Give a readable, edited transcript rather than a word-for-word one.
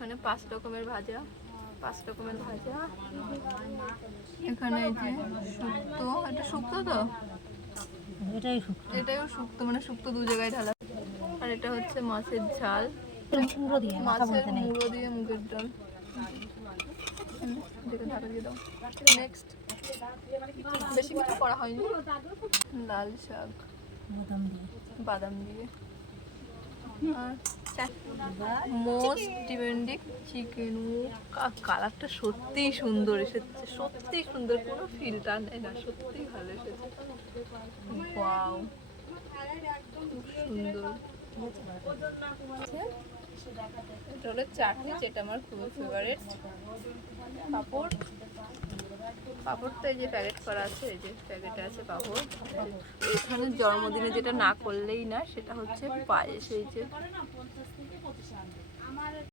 এখানে 5 রকমের ভাজা, 5 রকমের ভাজা। এখানে এই যে শুক্তো, এটা শুক্তো তো, এটাও শুক্তো, মানে শুক্তো দু জায়গায় ঢালা। আর এটা হচ্ছে মাছের ঝাল, মাছের মুড়ো দিয়ে মুগের ডাল। ঢাকা দিয়ে দাও। নেক্সট, বেশি কিছু করা হয়নি। লাল শাক বাদাম দিয়ে। আর মোস্ট ডিমান্ডিং চিকেন। কালারটা সত্যিই সুন্দর এসেছে, সত্যিই সুন্দর, কোনো ফিল্টার নেই না, সত্যিই ভালো এসেছে। ওয়াও, সুন্দর। এটা হলো চাটনি, যেটা আমার খুবই ফেভারিট। পাঁপড়, পাঁপড় তো এই যে প্যাকেট করা আছে, এই যে প্যাকেটে আছে পাঁপড়। এখানে জন্মদিনে যেটা না করলেই না সেটা হচ্ছে পায়েস। এই যে